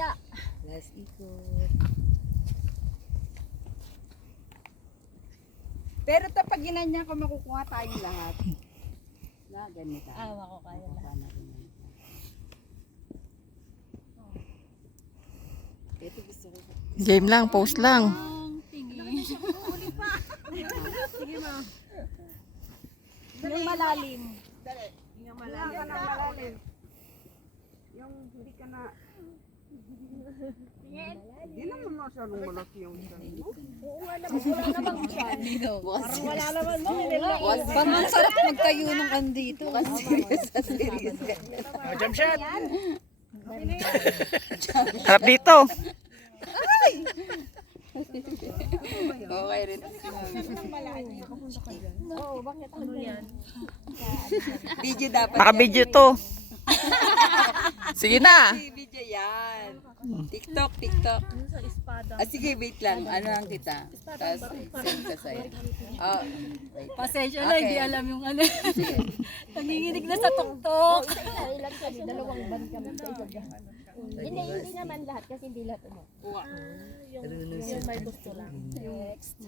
Iya. Last ikot. Pero ito pag ginanyan ko makukuha tayong lahat. Na, ganito. Ah, lahat. Makukuha natin yan. Ito gusto ko. Game lang, post lang. Sige ma. Yung malalim. Dali. Yung malalim. Yung malalim. Yung hindi ka na... Hindi naman masyadong malaki yung tiyan mo. Parang wala naman mo. Parang ang sarap magtayo ng andito. serious na serious. Jump shot! Harap dito. Okay rin. Oo, bakit ano yan? Video dapat. Naka-video to. Sige na. Video yan. TikTok, TikTok. Ah, sige, wait lang. Ano lang kita? Tapos, send ka sa'yo. Oh, wait. Pasensya na, Okay. hindi alam yung ano. Sige. Nanginginig na sa tuktok. Ilan kami, dalawang ban kami sa. Hindi, hindi naman lahat kasi hindi lahat umo. Kuha. Yung may gusto lang. Next.